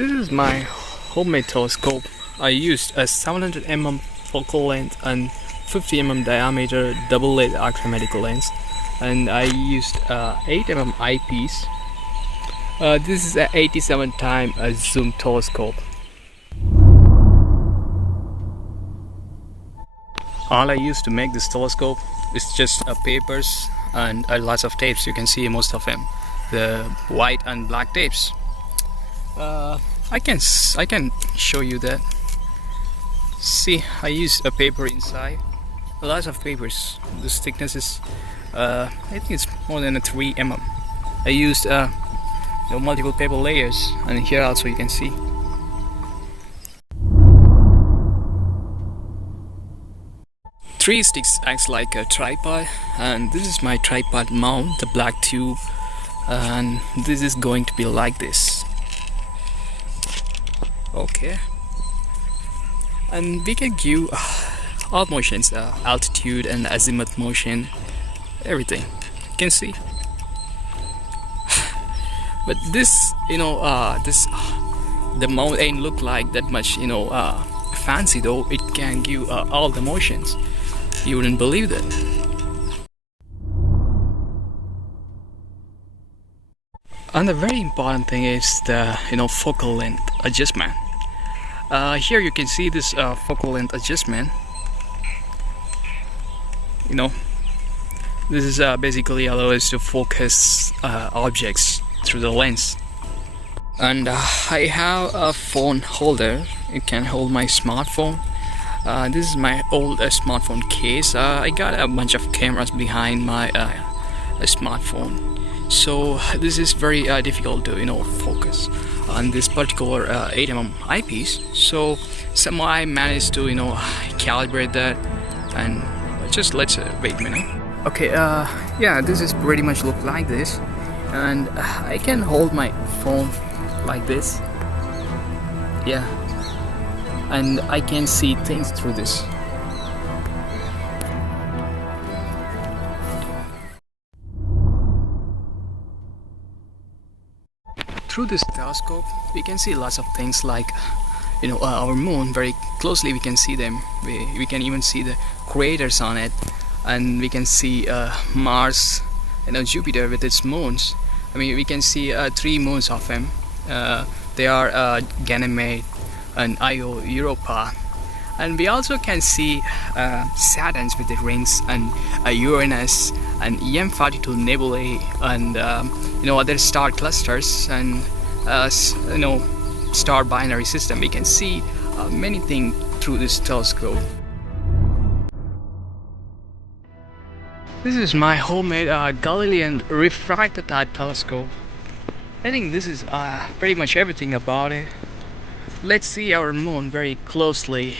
This is my homemade telescope. I used a 700 mm focal length and 50 mm diameter double-laid achromatic lens, and I used 8 mm eyepiece. This is an 87 time zoom telescope. All I used to make this telescope is just papers and lots of tapes. You can see most of them, the white and black tapes. I can show you that. See, I use a paper inside, lots of papers. This thickness is I think it's more than a 3 mm. I used multiple paper layers, and here also you can see. Three sticks acts like a tripod, and this is my tripod mount, the black tube, and this is going to be like this. Okay, and we can give all motions, altitude and azimuth motion, everything you can see. But this, the mount ain't look like that much, fancy, though it can give all the motions. You wouldn't believe that. And the very important thing is the focal length adjustment. Here you can see this focal length adjustment. This is basically allows us to focus objects through the lens. And I have a phone holder. It can hold my smartphone. This is my old smartphone case. I got a bunch of cameras behind my smartphone, so this is very difficult to focus on this particular 8 mm eyepiece. So somehow I managed to calibrate that, and let's wait a minute. Okay, yeah, this is pretty much look like this, and I can hold my phone like this. Yeah, and I can see things through this. Through this telescope we can see lots of things like our moon very closely. We can see them. We can even see the craters on it, and we can see Mars, Jupiter with its moons. I mean, we can see 3 moons of them. They are Ganymede and Io, Europa, and we also can see Saturn with the rings, and Uranus and EM42 nebulae, and other star clusters, and star binary system. We can see many things through this telescope. This is my homemade Galilean refractor type telescope. I think this is pretty much everything about it. Let's see our moon very closely.